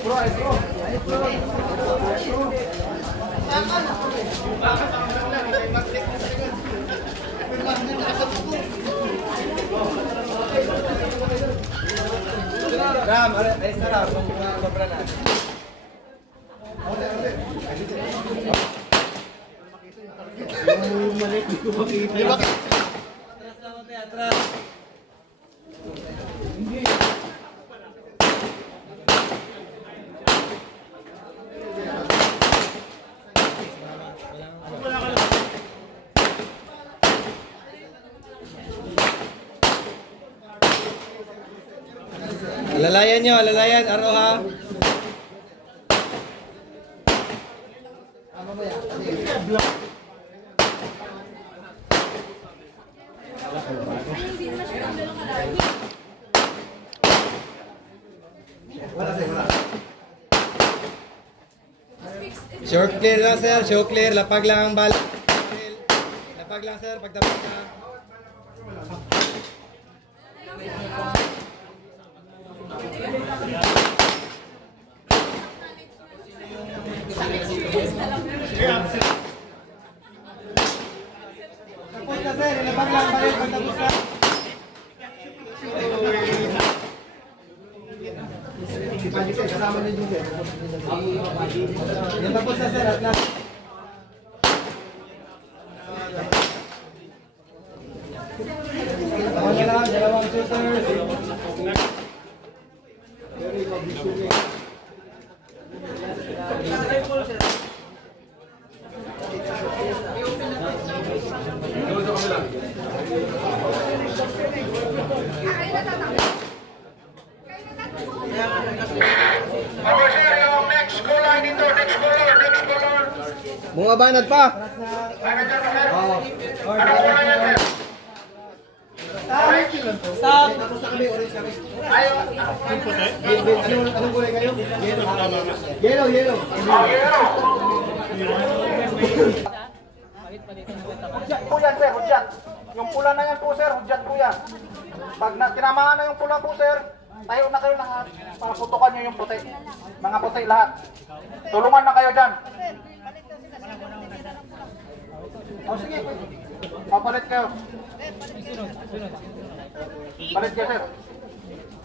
Ram, alis na Ram. Sobra na. Yung malik, di ko makita. Atras lang ako, atras. Alalayan nyo, alalayan, araw ha. Short clear lang sir, short clear, lapag lang ang bala. Lapag lang sir, pagtapos na. Tapos na sir, lapag lang balik, pagtapos na. Kasama din yung sir. Yung tapos na sir, at last. Tawag na lang, dalawang shooters. Bunga banat pa. Oh. Stop. Tapos na kami, orange kami. Ayaw. Anong kulay kayo? Yellow. Yellow. Hudyat po yan, sir. Hudyat. Yung pula na yan po, sir. Hudyat po yan. Pag tinamaan na yung pula po, sir, tayo na kayo lahat. Para putukan nyo yung puti. Mga puti lahat. Tulungan na kayo dyan. O sige. Papalit kayo. Palit kayo, sir.